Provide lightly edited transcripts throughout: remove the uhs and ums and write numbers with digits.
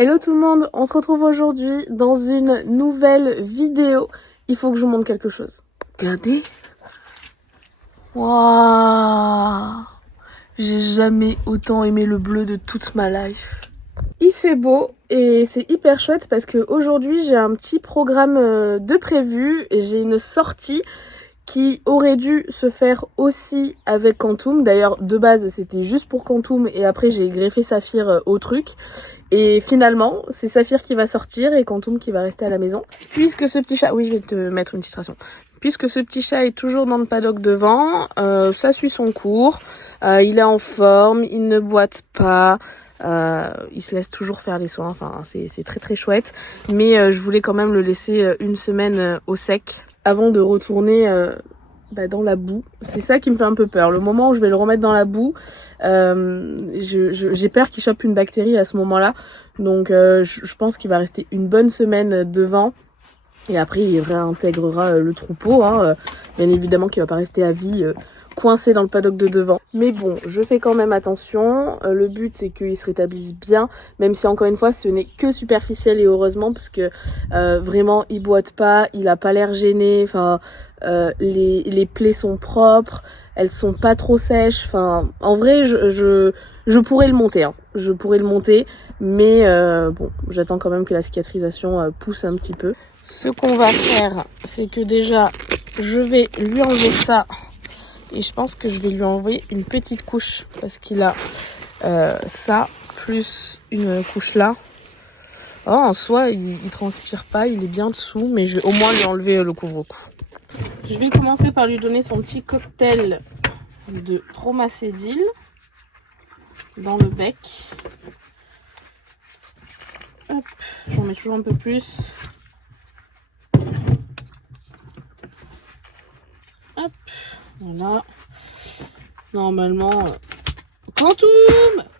Hello tout le monde, on se retrouve aujourd'hui dans une nouvelle vidéo. Il faut que je vous montre quelque chose. Regardez. Waouh! J'ai jamais autant aimé le bleu de toute ma life. Il fait beau et c'est hyper chouette parce qu'aujourd'hui j'ai un petit programme de prévu. J'ai une sortie qui aurait dû se faire aussi avec Quantum. D'ailleurs, de base, c'était juste pour Quantum et après, j'ai greffé Saphir au truc. Et finalement, c'est Saphir qui va sortir et Quantum qui va rester à la maison. Puisque ce petit chat... Oui, je vais te mettre une illustration. Puisque ce petit chat est toujours dans le paddock devant, ça suit son cours. Il est en forme, il ne boite pas. Il se laisse toujours faire les soins. Enfin, c'est très très chouette. Mais je voulais quand même le laisser une semaine au sec avant de retourner dans la boue. C'est ça qui me fait un peu peur. Le moment où je vais le remettre dans la boue, j'ai peur qu'il chope une bactérie à ce moment-là. Donc je pense qu'il va rester une bonne semaine devant. Et après, il réintégrera le troupeau. Bien évidemment qu'il va pas rester à vie coincé dans le paddock de devant. Mais bon, je fais quand même attention. Le but, c'est qu'il se rétablisse bien. Même si, encore une fois, ce n'est que superficiel et heureusement. Parce que vraiment, il boite pas. Il a pas l'air gêné. Enfin, les plaies sont propres. Elles sont pas trop sèches. Enfin, en vrai, je pourrais le monter. Je pourrais le monter. Mais bon, j'attends quand même que la cicatrisation pousse un petit peu. Ce qu'on va faire, c'est que déjà, je vais lui enlever ça. Et je pense que je vais lui enlever une petite couche. Parce qu'il a ça, plus une couche là. Oh, en soi, il transpire pas, il est bien dessous. Mais je vais au moins lui enlever le couvre-cou. Je vais commencer par lui donner son petit cocktail de Tromacédil dans le bec. Hop, j'en mets toujours un peu plus. Hop, voilà. Normalement... Quantum!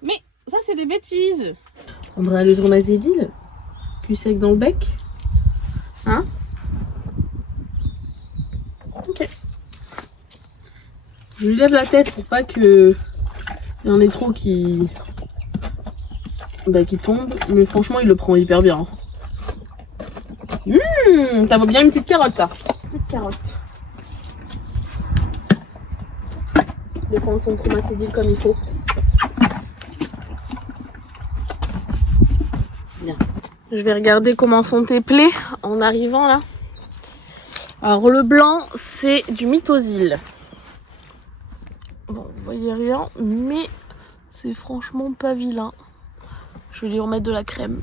Mais ça, c'est des bêtises! On prendra le Tromacédil. Cul sec dans le bec. Hein? Ok. Je lui lève la tête pour pas que il y en ait trop qui tombent. Mais franchement, il le prend hyper bien. Ça vaut bien une petite carotte, ça. Petite carotte. Je vais prendre son Tromacédil comme il faut. Bien. Je vais regarder comment sont tes plaies en arrivant là. Alors le blanc, c'est du Mythosil. Bon, vous voyez rien, mais c'est franchement pas vilain. Je vais lui remettre de la crème.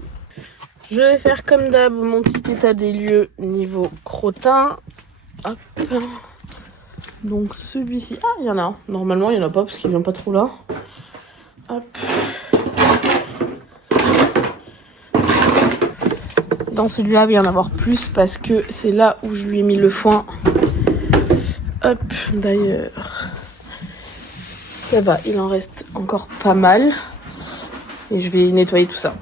Je vais faire comme d'hab mon petit état des lieux niveau crottin. Hop. Donc celui-ci, ah il y en a un. Normalement il n'y en a pas parce qu'il vient pas trop là. Hop. Dans celui-là il va y en avoir plus parce que c'est là où je lui ai mis le foin. Hop, d'ailleurs ça va, il en reste encore pas mal. Et je vais nettoyer tout ça.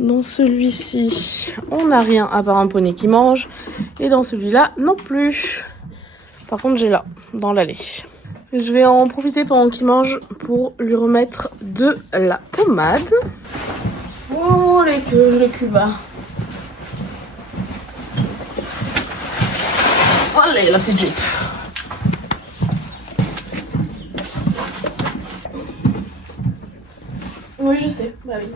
Dans celui-ci, on n'a rien à part un poney qui mange. Et dans celui-là, non plus. Par contre, j'ai là, dans l'allée. Je vais en profiter pendant qu'il mange pour lui remettre de la pommade. Oh, les cubas. Allez, la petite jupe. Oui, je sais. Bah oui.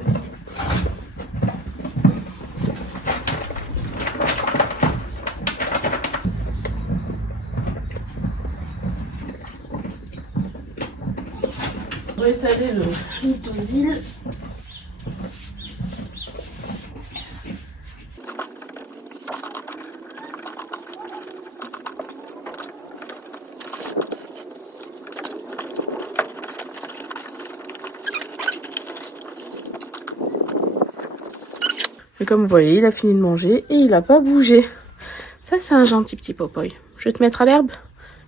Rétaler le Mythosil. Et comme vous voyez, il a fini de manger et il n'a pas bougé. Ça, c'est un gentil petit popoy. Je vais te mettre à l'herbe.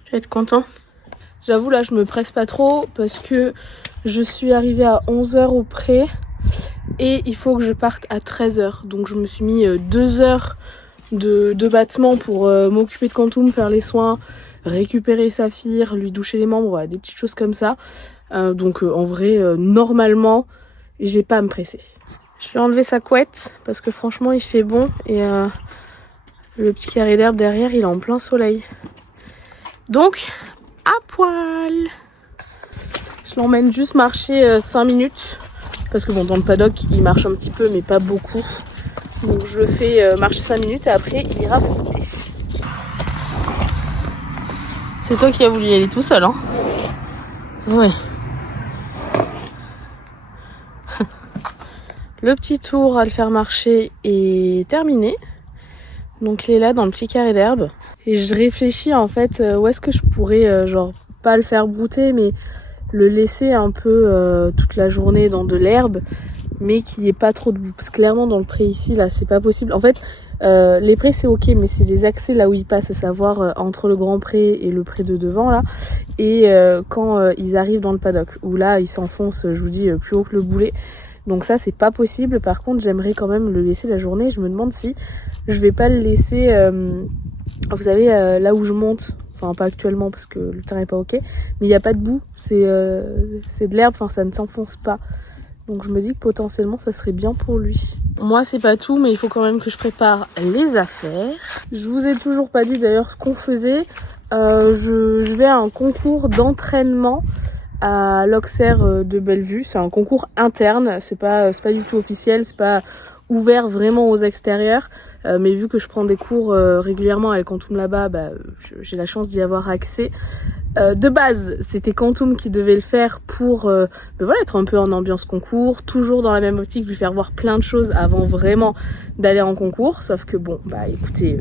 Je vais être content. J'avoue, là, je me presse pas trop parce que je suis arrivée à 11 h au pré. Et il faut que je parte à 13h. Donc je me suis mis 2 heures de battement pour m'occuper de Quantum, faire les soins, récupérer Saphir, lui doucher les membres, voilà, des petites choses comme ça. Donc en vrai, normalement, j'ai pas à me presser. Je lui ai enlevé sa couette parce que franchement il fait bon et le petit carré d'herbe derrière il est en plein soleil. Donc à poil. Je l'emmène juste marcher 5 minutes parce que bon, dans le paddock il marche un petit peu mais pas beaucoup. Donc je le fais marcher 5 minutes et après il ira brouter. C'est toi qui as voulu y aller tout seul, hein? Ouais. Le petit tour à le faire marcher est terminé. Donc il est là dans le petit carré d'herbe. Et je réfléchis en fait où est-ce que je pourrais genre pas le faire brouter mais le laisser un peu toute la journée dans de l'herbe mais qu'il n'y ait pas trop de boue. Parce que clairement dans le pré ici là c'est pas possible. En fait les prés c'est ok mais c'est les accès là où ils passent, à savoir entre le grand pré et le pré de devant là. Et quand ils arrivent dans le paddock où là ils s'enfoncent, je vous dis, plus haut que le boulet. Donc ça c'est pas possible. Par contre j'aimerais quand même le laisser la journée. Je me demande si je vais pas le laisser vous savez là où je monte, enfin pas actuellement parce que le terrain est pas ok, mais il n'y a pas de boue, c'est de l'herbe, enfin ça ne s'enfonce pas. Donc je me dis que potentiellement ça serait bien pour lui. Moi c'est pas tout mais il faut quand même que je prépare les affaires. Je vous ai toujours pas dit d'ailleurs ce qu'on faisait. Je vais à un concours d'entraînement à l'Auxerre de Bellevue. C'est un concours interne, c'est pas du tout officiel, c'est pas ouvert vraiment aux extérieurs. Mais vu que je prends des cours régulièrement avec Quantum là-bas, j'ai la chance d'y avoir accès. De base, c'était Quantum qui devait le faire pour voilà, être un peu en ambiance concours, toujours dans la même optique, lui faire voir plein de choses avant vraiment d'aller en concours. Sauf que bon, écoutez,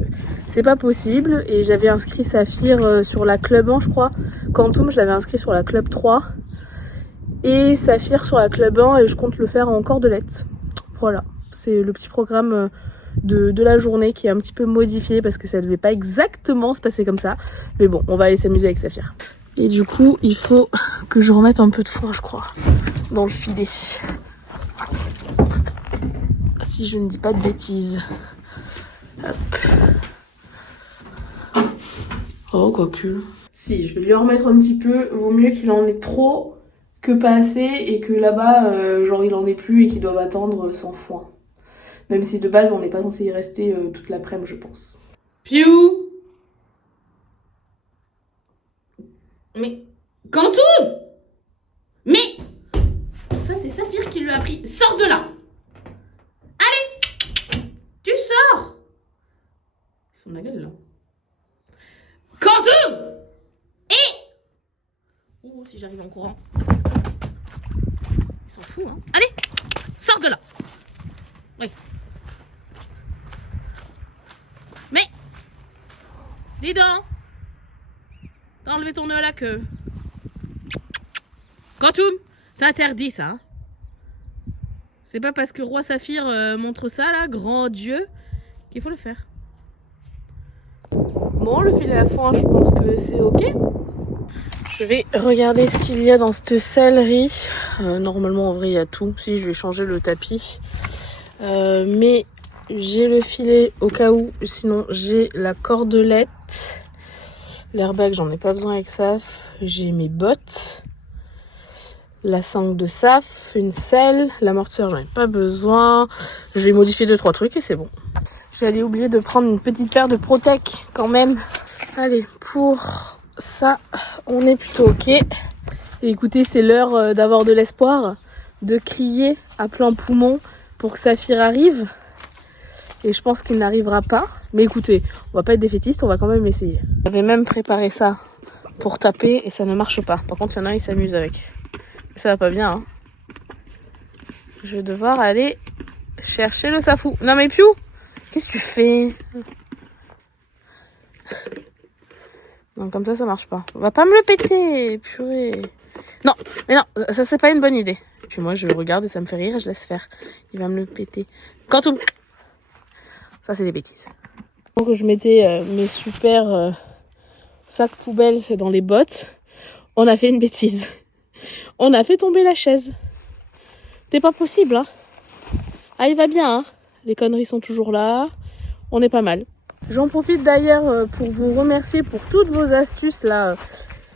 c'est pas possible. Et j'avais inscrit Saphir sur la club 1, je crois. Quantum, je l'avais inscrit sur la club 3. Et Saphir sur la club 1, et je compte le faire en cordelette. Voilà, c'est le petit programme de la journée qui est un petit peu modifié parce que ça devait pas exactement se passer comme ça. Mais bon, on va aller s'amuser avec Saphir. Et du coup, il faut que je remette un peu de foin, je crois, dans le filet. Si je ne dis pas de bêtises. Hop. Oh, quoique. Si, je vais lui en remettre un petit peu. Vaut mieux qu'il en ait trop que pas assez et que là-bas, genre il en ait plus et qu'ils doivent attendre sans foin. Même si de base, on n'est pas censé y rester toute l'après-midi, je pense. Piou! Mais... Quantum! Mais... Ça, c'est Saphir qui lui a appris. Sors de là! Allez! Tu sors! Ils se font de ma gueule, là. Quantum! Oh, si j'arrive en courant. Ils s'en foutent, hein. Allez! Sors de là! Oui. Mais, dis donc, t'as enlevé ton nœud à la queue. Quantum, c'est interdit ça. Hein. C'est pas parce que Roi Saphir montre ça là, grand Dieu, qu'il faut le faire. Bon, le filet à foin, je pense que c'est ok. Je vais regarder ce qu'il y a dans cette sellerie. Normalement, en vrai, il y a tout. Si, je vais changer le tapis. Mais j'ai le filet au cas où, sinon j'ai la cordelette, l'airbag j'en ai pas besoin avec Saf, j'ai mes bottes, la sangle de Saf, une selle, l'amortisseur j'en ai pas besoin, je vais modifier 2-3 trucs et c'est bon. J'allais oublier de prendre une petite paire de Protec quand même. Allez, pour ça on est plutôt ok. Et écoutez, c'est l'heure d'avoir de l'espoir, de crier à plein poumon pour que Saphir arrive. Et je pense qu'il n'arrivera pas. Mais écoutez, on va pas être défaitiste, on va quand même essayer. J'avais même préparé ça pour taper et ça ne marche pas. Par contre, il y en a un, il s'amuse avec. Ça va pas bien, hein. Je vais devoir aller chercher le safou. Non mais Piou, qu'est-ce que tu fais? Non, comme ça marche pas. On va pas me le péter, purée. Non, mais non, ça c'est pas une bonne idée. Puis moi, je regarde et ça me fait rire et je laisse faire. Il va me le péter. Quantum! Ça, c'est des bêtises. Donc, je mettais mes super sacs poubelles dans les bottes. On a fait une bêtise. On a fait tomber la chaise. T'es pas possible, hein. Ah, il va bien, hein. Les conneries sont toujours là. On est pas mal. J'en profite d'ailleurs pour vous remercier pour toutes vos astuces là.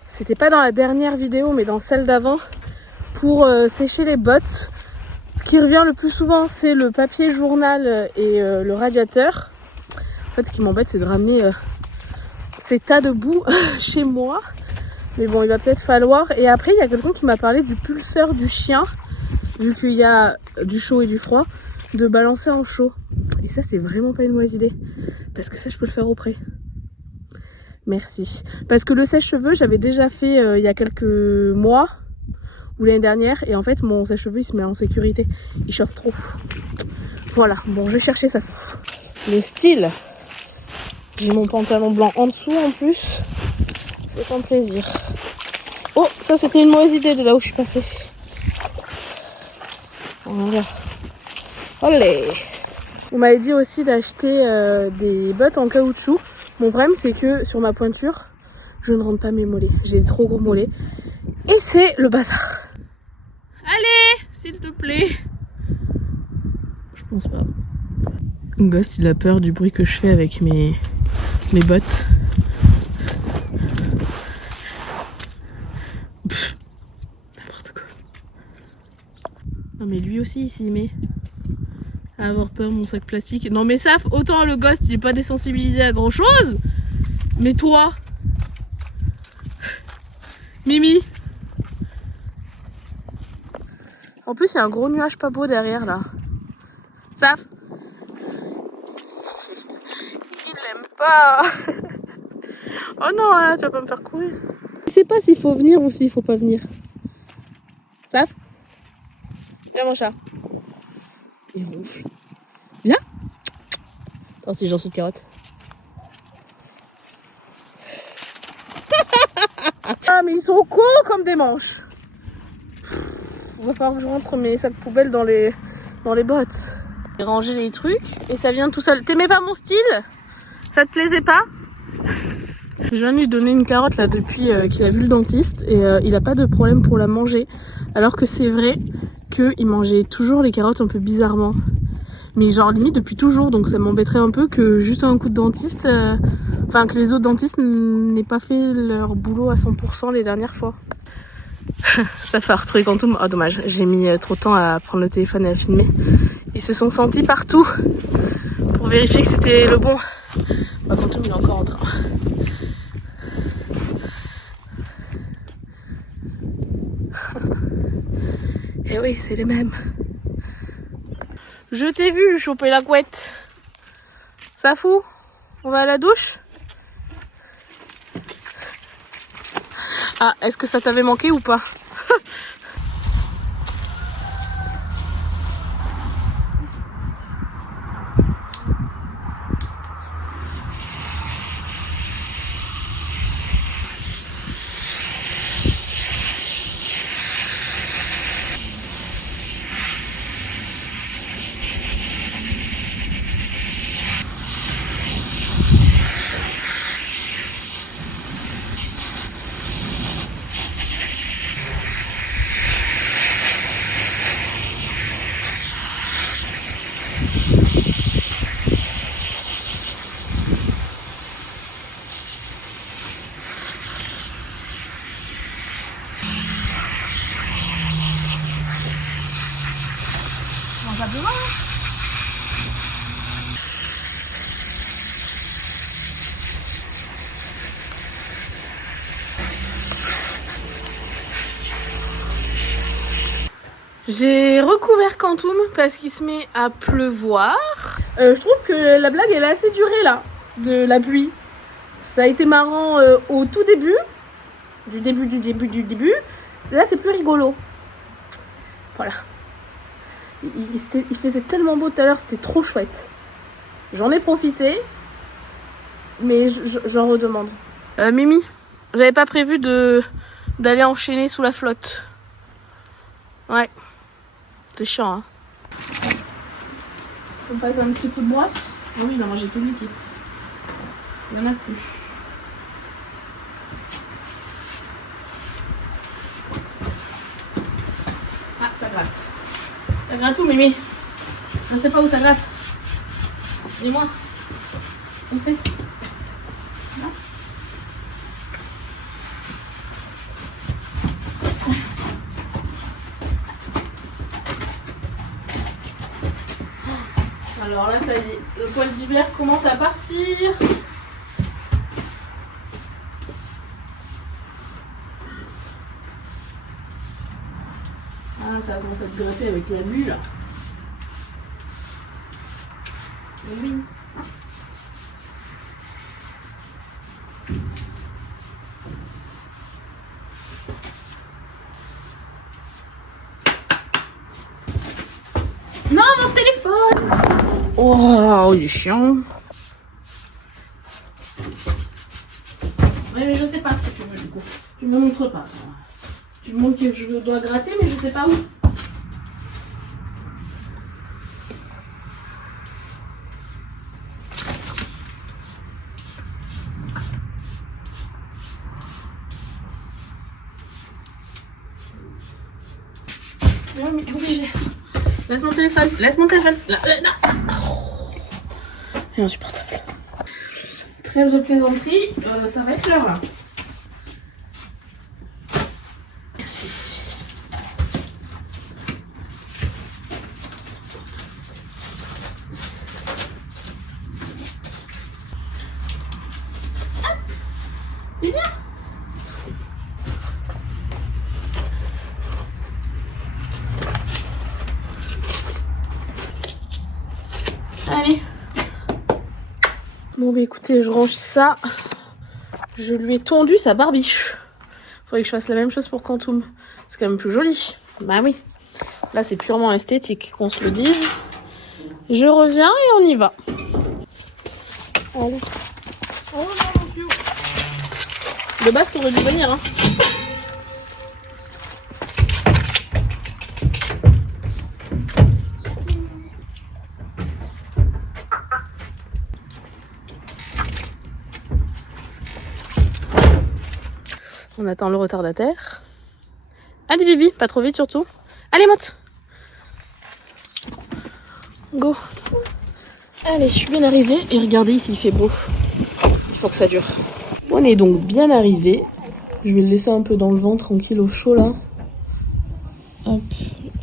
C'était pas dans la dernière vidéo, mais dans celle d'avant. Pour sécher les bottes. Ce qui revient le plus souvent, c'est le papier journal et le radiateur. En fait, ce qui m'embête, c'est de ramener ces tas de boue chez moi. Mais bon, il va peut-être falloir. Et après, il y a quelqu'un qui m'a parlé du pulseur du chien. Vu qu'il y a du chaud et du froid, de balancer en chaud. Et ça, c'est vraiment pas une mauvaise idée. Parce que ça, je peux le faire auprès. Merci. Parce que le sèche-cheveux, j'avais déjà fait il y a quelques mois. Ou l'année dernière. Et en fait, mon sèche-cheveux, il se met en sécurité. Il chauffe trop. Voilà. Bon, je vais chercher ça. Le style. J'ai mon pantalon blanc en dessous en plus. C'est un plaisir. Oh, ça, c'était une mauvaise idée de là où je suis passée. Voilà. Olé. On m'avait dit aussi d'acheter des bottes en caoutchouc. Mon problème, c'est que sur ma pointure, je ne rentre pas mes mollets. J'ai des trop gros mollets. Et c'est le bazar. Allez, s'il te plaît. Je pense pas. Ghost, il a peur du bruit que je fais avec mes bottes. Pff, n'importe quoi. Non mais lui aussi il s'y met à avoir peur mon sac plastique. Non mais ça, autant le Ghost il est pas désensibilisé à grand chose. Mais toi, Mimi. En plus il y a un gros nuage pas beau derrière là. Saf. Il l'aime pas. Oh non, hein, tu vas pas me faire courir. Je sais pas s'il faut venir ou s'il faut pas venir. Saf. Viens mon chat. Il ronfle. Viens. Attends, si j'en suis de carotte. Ah mais ils sont cons comme des manches. Il va falloir que je rentre mes sacs poubelles dans les bottes. J'ai rangé les trucs et ça vient tout seul. T'aimais pas mon style? Ça te plaisait pas? Je viens de lui donner une carotte là depuis qu'il a vu le dentiste et il a pas de problème pour la manger. Alors que c'est vrai qu'il mangeait toujours les carottes un peu bizarrement. Mais genre limite depuis toujours, donc ça m'embêterait un peu que juste un coup de dentiste, enfin que les autres dentistes n'aient pas fait leur boulot à 100% les dernières fois. Ça fait retrouver Quantum. Oh dommage, j'ai mis trop de temps à prendre le téléphone et à filmer. Ils se sont sentis partout pour vérifier que c'était le bon. Bah, Quantum il est encore en train. Et oui, c'est les mêmes. Je t'ai vu choper la couette. Ça fout? On va à la douche? Ah, est-ce que ça t'avait manqué ou pas? J'ai recouvert Quantum parce qu'il se met à pleuvoir. Je trouve que la blague elle est assez durée là, de la pluie. Ça a été marrant au tout début. Du début. Là c'est plus rigolo. Voilà. Il faisait tellement beau tout à l'heure, c'était trop chouette. J'en ai profité. Mais j'en redemande. Mimi, j'avais pas prévu d'aller enchaîner sous la flotte. Ouais. C'est chiant, hein. On passe un petit coup de brosse. Oh oui, il a mangé tout le liquide. Il n'y en a plus. Ah, ça gratte. Ça gratte où, Mimi? Je sais pas où ça gratte. Dis-moi. Où c'est? Là. Alors là, ça y est, le poil d'hiver commence à partir. Ah, ça commence à te gratter avec la bulle là. Oui. Non, mon téléphone! Oh, il est chiant. Ouais, mais je sais pas ce que tu veux du coup. Tu me montres pas. Tu me montres que je dois gratter, mais je sais pas où. Non, mais obligé. Laisse mon téléphone. Laisse mon téléphone. Là, non. Oh. C'est insupportable. Trêve de plaisanterie. Ça va être l'heure là. Merci. Ah, c'est bien. Allez. Bon bah écoutez, je range ça. Je lui ai tondu sa barbiche. Faudrait que je fasse la même chose pour Quantum. C'est quand même plus joli. Bah oui. Là c'est purement esthétique, qu'on se le dise. Je reviens et on y va. Allez. Oh non, mon Dieu. De base t'aurais dû venir hein. On attend le retardataire. Allez Bibi, pas trop vite surtout. Allez monte. Go. Allez, je suis bien arrivée et regardez ici il fait beau. Il faut que ça dure. On est donc bien arrivé. Je vais le laisser un peu dans le vent tranquille au chaud là. Hop.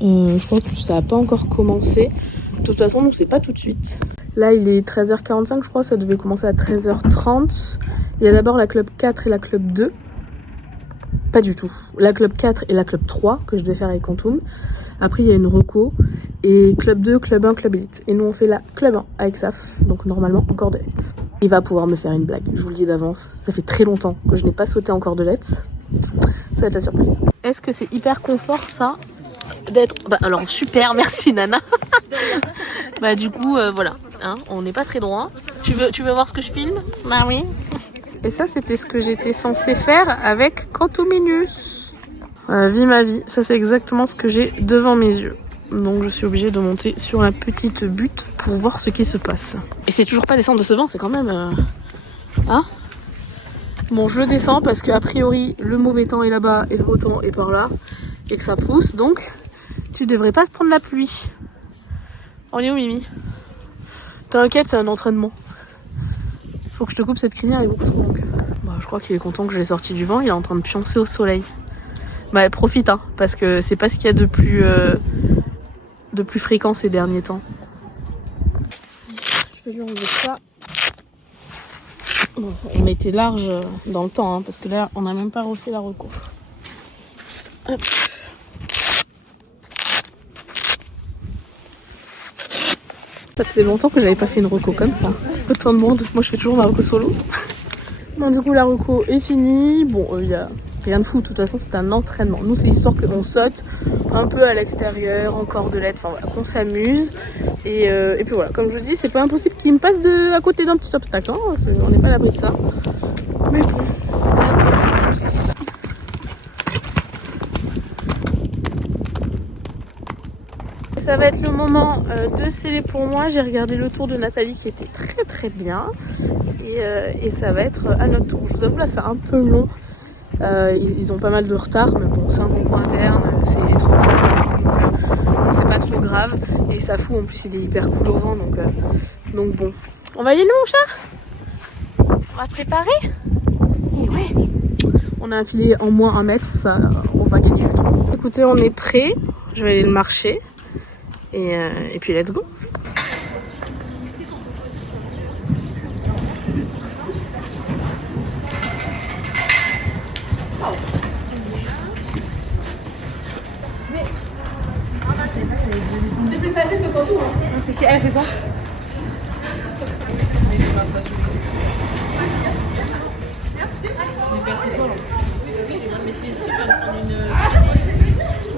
Je crois que ça n'a pas encore commencé. De toute façon donc c'est pas tout de suite. Là il est 13h45 je crois, ça devait commencer à 13h30. Il y a d'abord la club 4 et la club 2. Pas du tout. La club 4 et la club 3 que je devais faire avec Quantum. Après il y a une reco. Et club 2, club 1, club élite. Et nous on fait la club 1 avec Saf. Donc normalement en cordelette. Il va pouvoir me faire une blague, je vous le dis d'avance. Ça fait très longtemps que je n'ai pas sauté en cordelette. Ça va être la surprise. Est-ce que c'est hyper confort ça d'être... Bah alors super, merci Nana. Bah du coup voilà, hein, on n'est pas très droit. Tu veux voir ce que je filme? Bah oui. Et ça c'était ce que j'étais censée faire avec Quantuminus. Vie ma vie, ça c'est exactement ce que j'ai devant mes yeux. Donc je suis obligée de monter sur la petite butte pour voir ce qui se passe. Et c'est toujours pas descendre de ce vent, c'est quand même... Hein? Bon, je le descends parce qu'a priori le mauvais temps est là-bas et le beau temps est par là. Et que ça pousse, donc tu devrais pas te prendre la pluie. On est où Mimi? T'inquiète, c'est un entraînement. Faut que je te coupe cette crinière, elle est beaucoup trop longue. Bah, je crois qu'il est content que je l'ai sorti du vent, il est en train de pioncer au soleil. Bah profite hein, parce que c'est pas ce qu'il y a de plus fréquent ces derniers temps. Je vais lui enlever ça. Bon, on était large dans le temps hein, parce que là on n'a même pas refait la reco. Hop. Ça faisait longtemps que j'avais pas fait une reco comme ça. Autant de monde, moi je fais toujours ma reco solo. Bon du coup la reco est finie. Bon il y a rien de fou, de toute façon c'est un entraînement. Nous c'est histoire qu'on saute un peu à l'extérieur, en cordelette, enfin voilà, qu'on s'amuse. Et puis voilà, comme je vous dis, c'est pas impossible qu'il me passe à côté d'un petit obstacle, hein, parce qu'on n'est pas à l'abri de ça. Mais bon, ça va être le moment de sceller pour moi. J'ai regardé le tour de Nathalie qui était très très bien. Et ça va être à notre tour. Je vous avoue là c'est un peu long. Ils ont pas mal de retard, mais bon, c'est un concours interne, c'est tranquille. Donc c'est pas trop grave. Et ça fout, en plus il est hyper cool au vent, donc bon. On va y aller mon chat? On va se préparer? Et ouais. On a un filet en moins 1 mètre, ça, on va gagner du temps. Écoutez, on est prêt. Je vais aller le marcher. Et puis let's go. C'est plus facile que quand tout. Elle fait quoi?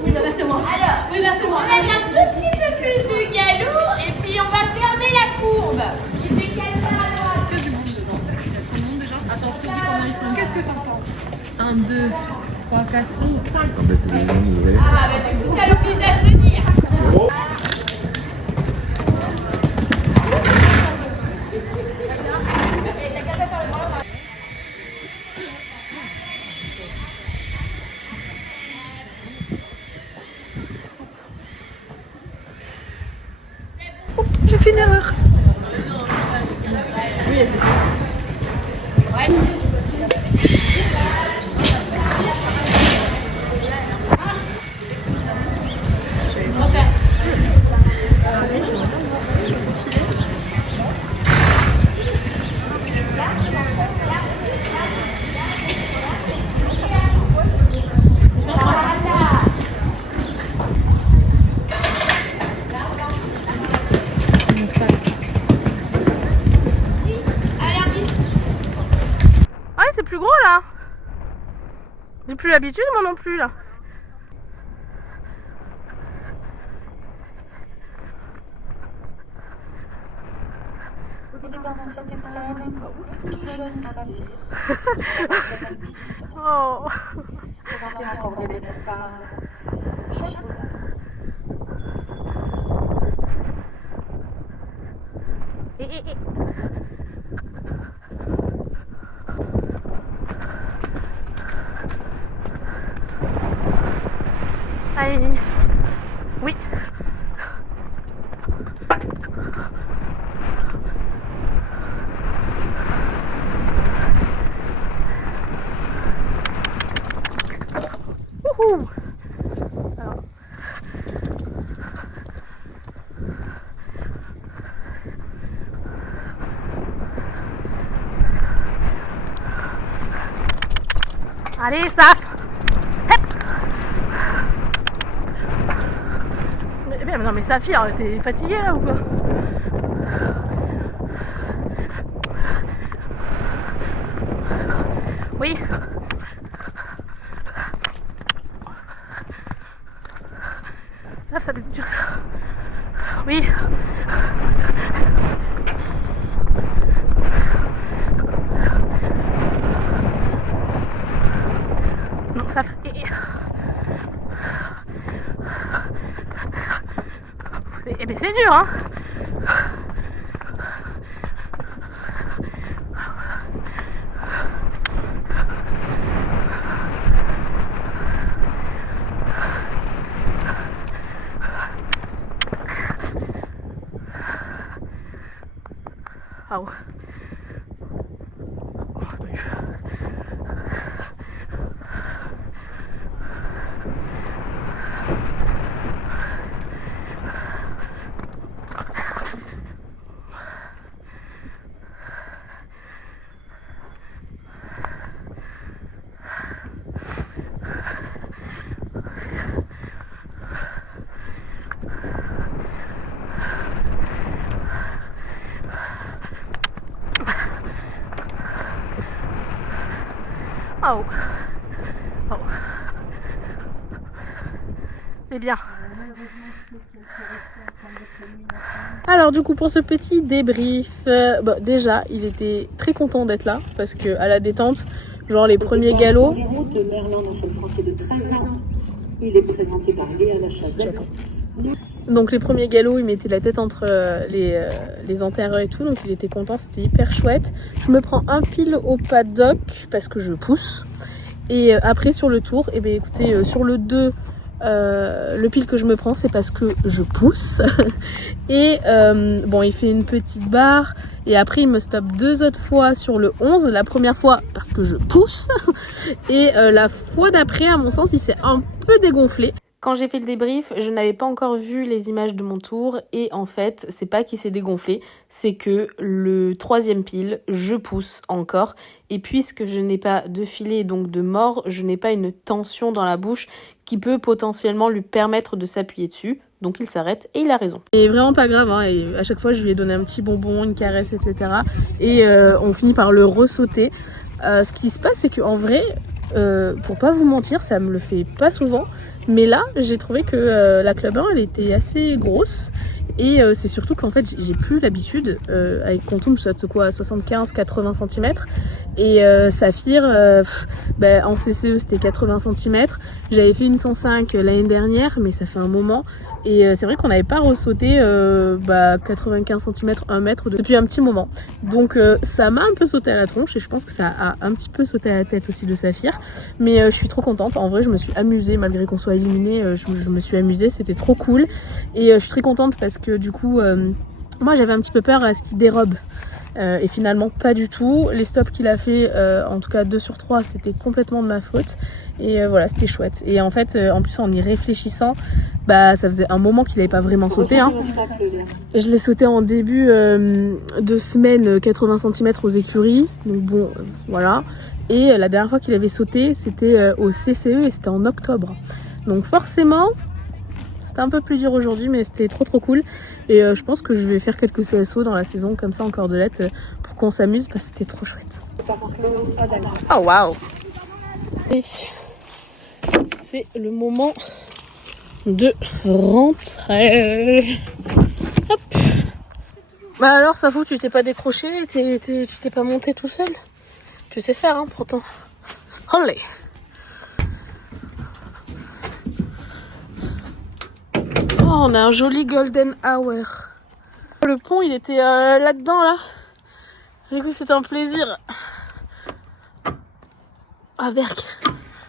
Oui, là c'est moi. Alors, oui, là c'est moi. On va mettre un tout petit peu plus de galop et puis on va fermer la courbe. Qui fait qu'elle va à droite. Il y a du monde dedans. Il y a trop de monde déjà. Attends, je te dis comment ils sont. Qu'est-ce que t'en penses? 1, 2, 3, 4, 5, 5. Ah, bah du coup, ça l'oblige à se tenir. J'ai fait une erreur. Oui, c'est fait. Ouais. Ah, c'est plus gros là. J'ai plus l'habitude, moi non plus là. Oh. Allez. Oui. Wouhou. Ça va. Allez, Saf. Mais non mais Saphir, t'es fatiguée là ou quoi? Oui. Ça va être dur ça. Oui. Non, ça fait... Eh ben c'est dur hein. Ah ouais. Oh. Oh. C'est bien. Alors du coup pour ce petit débrief, bon, déjà il était très content d'être là parce que à la détente, genre les premiers galops. Il est présenté par Léa Lachazelle. Donc les premiers galops, il mettait la tête entre les antérieurs et tout, donc il était content, c'était hyper chouette. Je me prends un pile au paddock parce que je pousse. Et après sur le tour, et bien écoutez, sur le 2, Le pile que je me prends, c'est parce que je pousse. Et bon, il fait une petite barre. Et après, il me stoppe 2 autres fois sur le 11. La première fois parce que je pousse. Et la fois d'après, à mon sens, il s'est un peu dégonflé. Quand j'ai fait le débrief, je n'avais pas encore vu les images de mon tour. Et en fait, c'est pas qu'il s'est dégonflé, c'est que le 3e pile, je pousse encore. Et puisque je n'ai pas de filet, donc de mort, je n'ai pas une tension dans la bouche qui peut potentiellement lui permettre de s'appuyer dessus. Donc il s'arrête et il a raison. Et vraiment pas grave, hein, et à chaque fois je lui ai donné un petit bonbon, une caresse, etc. Et on finit par le ressauter. Ce qui se passe, c'est qu'en vrai, pour pas vous mentir, ça me le fait pas souvent. Mais là, j'ai trouvé que la Club 1, elle était assez grosse. Et c'est surtout qu'en fait, j'ai plus l'habitude. Avec Quantum, je saute quoi, 75-80 cm. Et Saphir, en CCE, c'était 80 cm. J'avais fait une 105 l'année dernière, mais ça fait un moment. Et c'est vrai qu'on n'avait pas ressauté 95 cm, 1 mètre depuis un petit moment. Donc ça m'a un peu sauté à la tronche et je pense que ça a un petit peu sauté à la tête aussi de Saphir. Mais je suis trop contente. En vrai, je me suis amusée malgré qu'on soit éliminé. Je me suis amusée, c'était trop cool. Et je suis très contente parce que du coup, moi j'avais un petit peu peur à ce qu'il dérobe. Et finalement pas du tout. Les stops qu'il a fait, en tout cas 2 sur 3, c'était complètement de ma faute. Et voilà, c'était chouette. Et en fait, en plus en y réfléchissant, ça faisait un moment qu'il n'avait pas vraiment sauté. Hein. Je l'ai sauté en début de semaine, 80 cm aux écuries. Donc bon, voilà. Et la dernière fois qu'il avait sauté, c'était au CCE et c'était en octobre. Donc forcément, c'était un peu plus dur aujourd'hui, mais c'était trop cool. Et je pense que je vais faire quelques CSO dans la saison, comme ça en cordelette, pour qu'on s'amuse, parce que c'était trop chouette. Oh waouh! C'est le moment de rentrer. Hop! Bah alors, ça fout, tu t'es pas décroché, tu t'es pas monté tout seul? Tu sais faire, hein, pourtant. Allez! Oh, on a un joli golden hour. Le pont, il était là-dedans, là. Du coup, c'était un plaisir. Ah, Berk.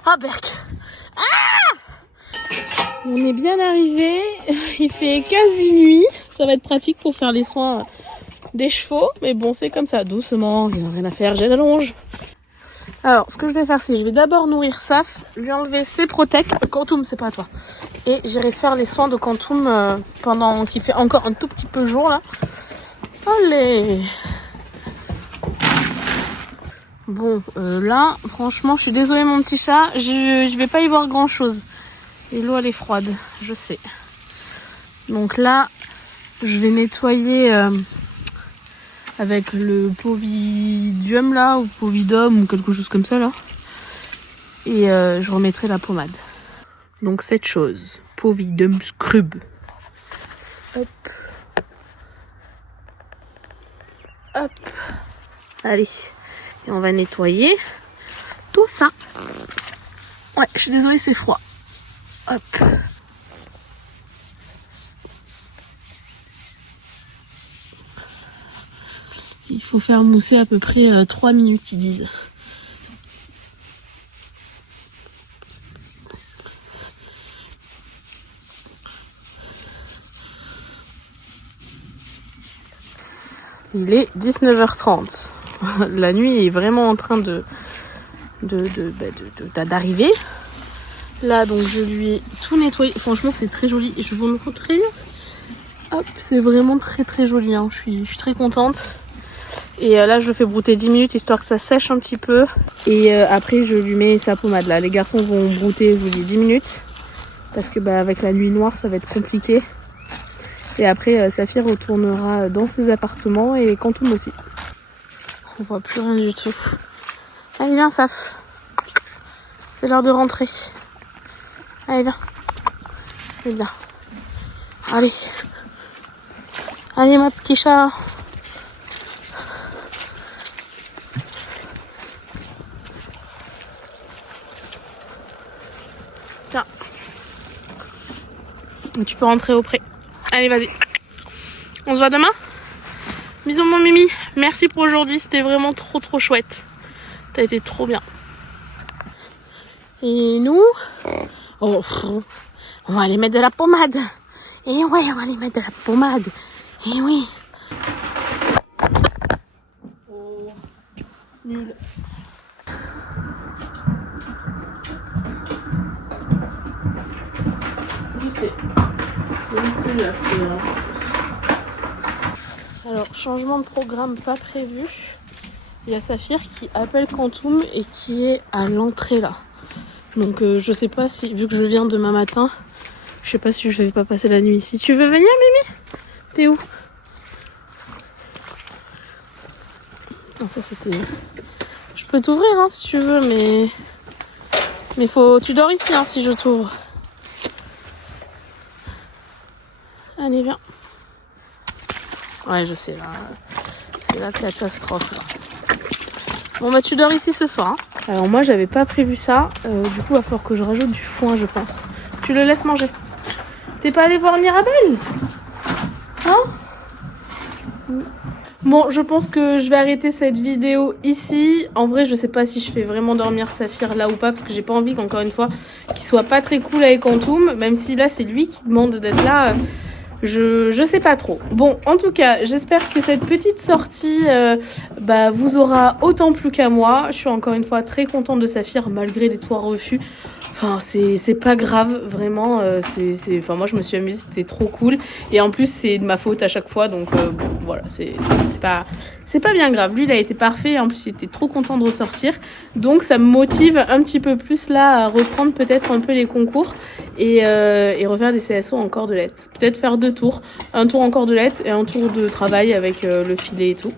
Ah, Berk. Ah! On est bien arrivé. Il fait quasi nuit. Ça va être pratique pour faire les soins des chevaux. Mais bon, c'est comme ça, doucement. Il n'y a rien à faire, j'ai la longe. Alors, ce que je vais faire, c'est je vais d'abord nourrir Saf, lui enlever ses protects. Quantum, c'est pas à toi. Et j'irai faire les soins de Quantum pendant qu'il fait encore un tout petit peu jour, là. Allez! Bon, là, franchement, je suis désolée, mon petit chat. Je vais pas y voir grand-chose. Et l'eau, elle est froide, je sais. Donc là, je vais nettoyer... avec le Povidium là, ou Povidum ou quelque chose comme ça là. Et je remettrai la pommade. Donc cette chose, Povidum Scrub. Hop. Hop. Allez. Et on va nettoyer tout ça. Ouais, je suis désolée, c'est froid. Hop. Il faut faire mousser à peu près 3 minutes, ils disent. Il est 19h30. La nuit est vraiment en train d'arriver. Là, donc, je lui ai tout nettoyé. Franchement, c'est très joli. Et je vous montre très bien. Hop, c'est vraiment très joli. Hein. Je suis très contente. Et là, je le fais brouter 10 minutes histoire que ça sèche un petit peu. Et après, je lui mets sa pommade là. Les garçons vont brouter, je vous dis, 10 minutes. Parce que avec la nuit noire, ça va être compliqué. Et après, Saphir retournera dans ses appartements et Quantum aussi. On voit plus rien du tout. Allez, viens, Saf. C'est l'heure de rentrer. Allez, viens. C'est bien. Allez. Allez, mon petit chat. Tiens. Tu peux rentrer auprès. Allez, vas-y. On se voit demain. Bisous, mon Mimi. Merci pour aujourd'hui. C'était vraiment trop chouette. T'as été trop bien. Et nous... Oh, On va aller mettre de la pommade. Et ouais, on va aller mettre de la pommade. Et oui. Oh, nul. Je sais. Alors, changement de programme pas prévu. Il y a Saphir qui appelle Quantum et qui est à l'entrée là. Donc je sais pas si, vu que je viens demain matin, je sais pas si je vais pas passer la nuit ici. Tu veux venir, Mimi? T'es où? Non, ça c'était... Je peux t'ouvrir hein, si tu veux, mais faut... Tu dors ici hein, si je t'ouvre. Allez, viens. Ouais, je sais là. C'est la catastrophe là. Bon bah tu dors ici ce soir. Hein. Alors moi j'avais pas prévu ça. Du coup il va falloir que je rajoute du foin je pense. Tu le laisses manger. T'es pas allé voir Mirabelle? Hein? Bon je pense que je vais arrêter cette vidéo ici. En vrai je sais pas si je fais vraiment dormir Saphir là ou pas. Parce que j'ai pas envie qu'encore une fois qu'il soit pas très cool avec Quantum. Même si là c'est lui qui demande d'être là. Je sais pas trop. Bon, en tout cas, j'espère que cette petite sortie vous aura autant plu qu'à moi. Je suis encore une fois très contente de Saphir malgré les 3 refus. Enfin, c'est pas grave, vraiment. Enfin, moi, je me suis amusée, c'était trop cool. Et en plus, c'est de ma faute à chaque fois. Donc, bon, voilà, c'est pas bien grave. Lui, il a été parfait. En plus, il était trop content de ressortir. Donc, ça me motive un petit peu plus là à reprendre peut-être un peu les concours et refaire des CSO en cordelette. Peut-être faire 2 tours. Un tour en cordelette et un tour de travail avec le filet et tout.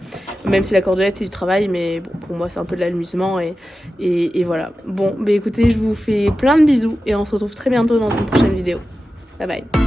Même si la cordelette, c'est du travail. Mais bon, pour moi, c'est un peu de l'amusement. Et voilà. Bon, bah écoutez, je vous fais plein de bisous. Et on se retrouve très bientôt dans une prochaine vidéo. Bye bye.